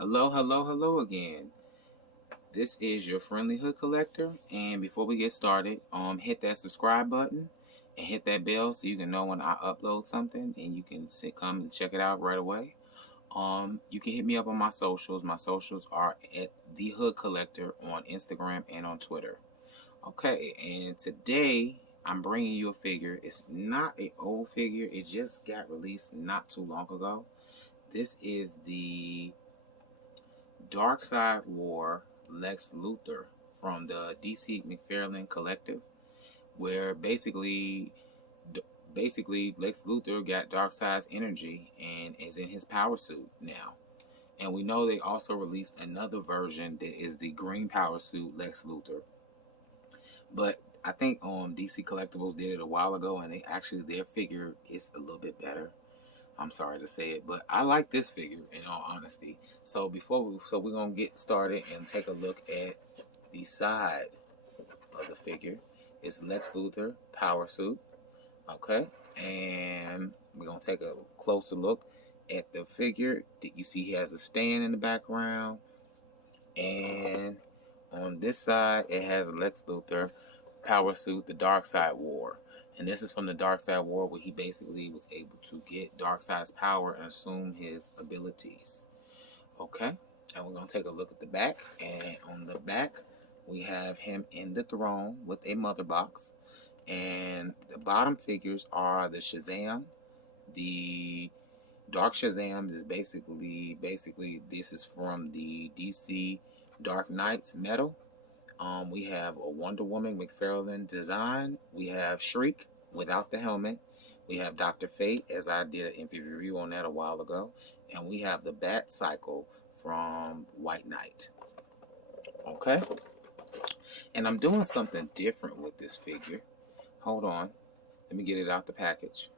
Hello, hello, hello again. This is your friendly hood collector, and before we get started, hit that subscribe button and hit that bell so you can know when I upload something, and you can come and check it out right away. You can hit me up on my socials. My socials are at the Hood Collector on Instagram and on Twitter. Okay, and today I'm bringing you a figure. It's not an old figure. It just got released not too long ago. This is the Dark Side War Lex Luthor from the DC McFarlane Collective, where basically Lex Luthor got Darkseid's energy and is in his power suit now. And we know they also released another version that is the green power suit Lex Luthor. But I think DC Collectibles did it a while ago, and their figure is a little bit better. I'm sorry to say it, but I like this figure in all honesty. So we're gonna get started and take a look at the side of the figure. It's Lex Luthor power suit, okay, and we're gonna take a closer look at the figure. You see he has a stand in the background, and on this side it has Lex Luthor power suit, the Dark Side War. And this is from the Dark Side War, where he basically was able to get Darkseid's power and assume his abilities. Okay, and we're going to take a look at the back. And on the back, we have him in the throne with a mother box. And the bottom figures are the Shazam. The Dark Shazam is basically this is from the DC Dark Knights metal. We have a Wonder Woman McFarlane design. We have Shriek without the helmet. We have Dr. Fate, as I did an interview review on that a while ago. And we have the Bat Cycle from White Knight. Okay? And I'm doing something different with this figure. Hold on. Let me get it out the package.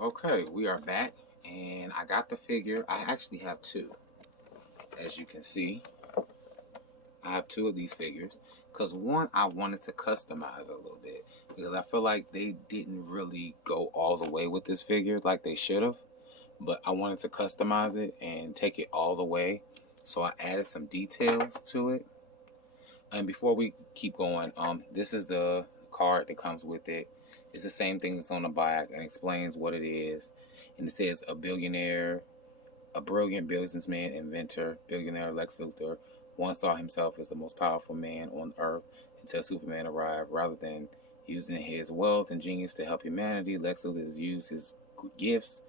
Okay, we are back. And I got the figure. I actually have two, as you can see. I have two of these figures because one, I wanted to customize a little bit because I feel like they didn't really go all the way with this figure like they should have, but I wanted to customize it and take it all the way, so I added some details to it. And before we keep going, this is the card that comes with it. It's the same thing that's on the back and explains what it is, and it says a brilliant businessman, inventor, billionaire Lex Luthor once saw himself as the most powerful man on Earth until Superman arrived. Rather than using his wealth and genius to help humanity, Lex Luthor has used his gifts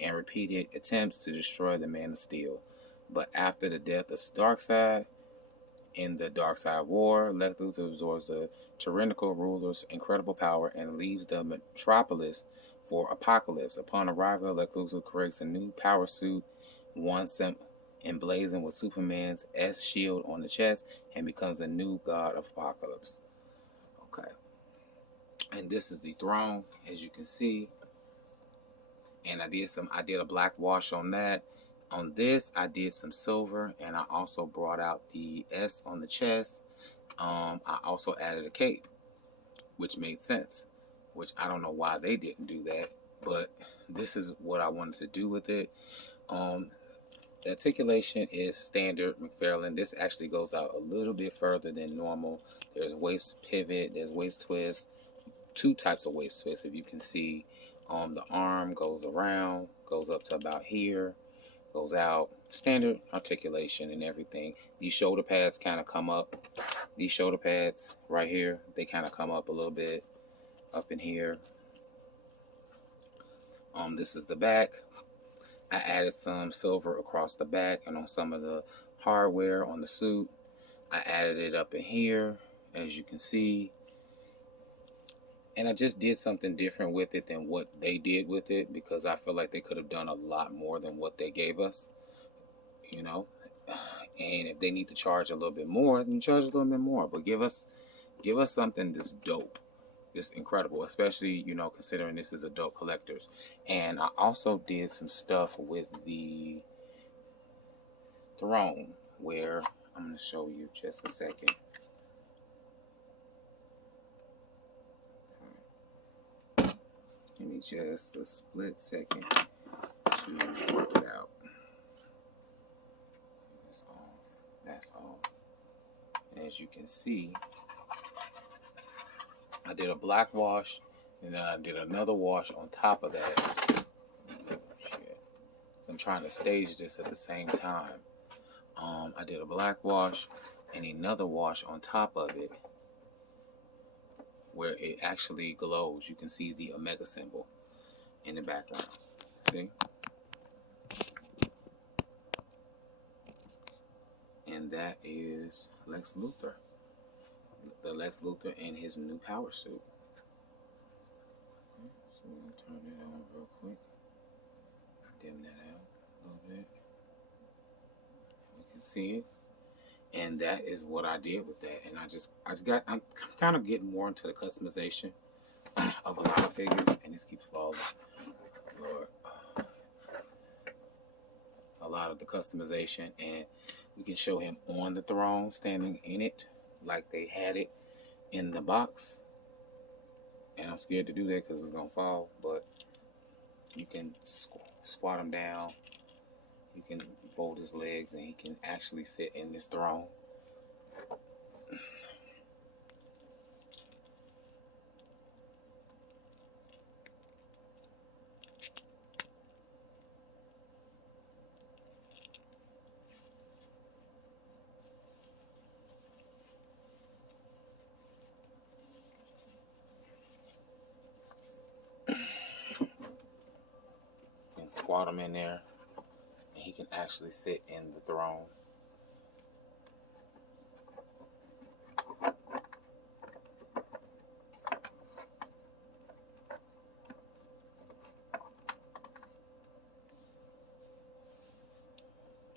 and repeated attempts to destroy the Man of Steel. But after the death of Darkseid in the Dark Side War, Lex Luthor absorbs the tyrannical ruler's incredible power and leaves the metropolis for Apocalypse. Upon arrival, Lex Luthor creates a new power suit, once emblazoned with Superman's S shield on the chest, and becomes a new god of Apocalypse. Okay. And this is the throne, as you can see. And I did a black wash on that. On this, I did some silver, and I also brought out the S on the chest. I also added a cape, which made sense, which I don't know why they didn't do that, but this is what I wanted to do with it. The articulation is standard McFarlane. This actually goes out a little bit further than normal. There's waist pivot, there's waist twist, two types of waist twists. If you can see, the arm goes around, goes up to about here, goes out. Standard articulation and everything. These shoulder pads kind of come up. These shoulder pads right here, they kind of come up a little bit up in here. This is the back. I added some silver across the back and on some of the hardware on the suit. I added it up in here, as you can see. And I just did something different with it than what they did with it, because I feel like they could have done a lot more than what they gave us, you know. And if they need to charge a little bit more, then charge a little bit more. But give us something that's dope. It's incredible, especially, considering this is adult collectors. And I also did some stuff with the throne, where I'm going to show you just a second. Give me just a split second to work it out. mask off. And as you can see, I did a black wash, and then I did another wash on top of that. Shit. I'm trying to stage this at the same time. I did a black wash and another wash on top of it, where it actually glows. You can see the Omega symbol in the background. See? And that is Lex Luthor. The Lex Luthor in his new power suit. So we're going to turn it on real quick. Dim that out a little bit. You can see it. And that is what I did with that. And I'm kind of getting more into the customization of a lot of figures. And this keeps falling. Lord. A lot of the customization. And we can show him on the throne, standing in it, like they had it in the box. And I'm scared to do that because it's going to fall. But you can squat him down. You can fold his legs and he can actually sit in this throne. Squat him in there, and he can actually sit in the throne.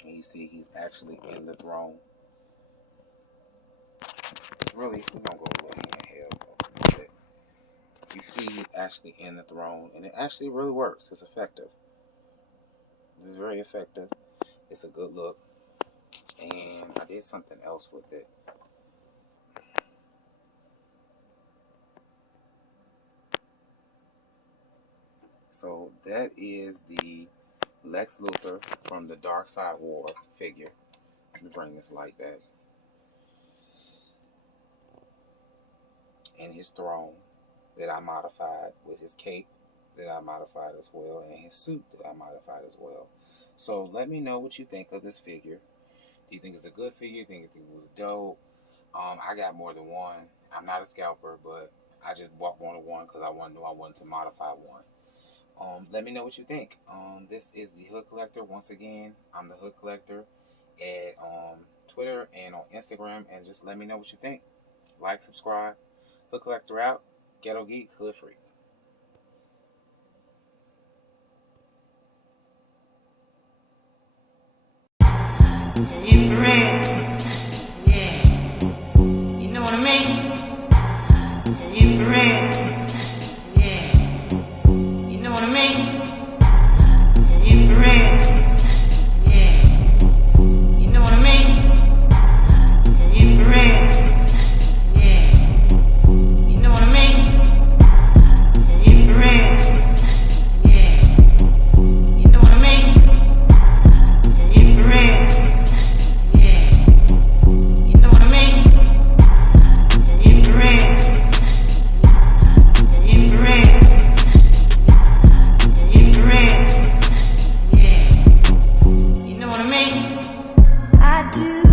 And you see he's actually in the throne. It's really, we're gonna go a little handheld. You see he's actually in the throne, and it actually really works. It's effective. It's very effective. It's a good look. And I did something else with it. So that is the Lex Luthor from the Dark Side War figure. Let me bring this light back. And his throne that I modified, with his cape that I modified as well, and his suit that I modified as well. So let me know what you think of this figure. Do you think it's a good figure? Do you think it was dope? I got more than one. I'm not a scalper, but I just bought one because I wanted to modify one. Let me know what you think. This is the Hood Collector. Once again, I'm the Hood Collector at Twitter and on Instagram, and just let me know what you think. Like, subscribe. Hood Collector out. Ghetto Geek, Hood Freak. You for real? Yeah. You know what I mean? Yeah, you for real? Yeah. You know what I mean? Yeah, you for real? Yeah. You know what I mean? Yeah, you for real? Yeah. You know what I mean? Yeah, you for real? Yeah. You know what I mean? Yeah, you for real? I do.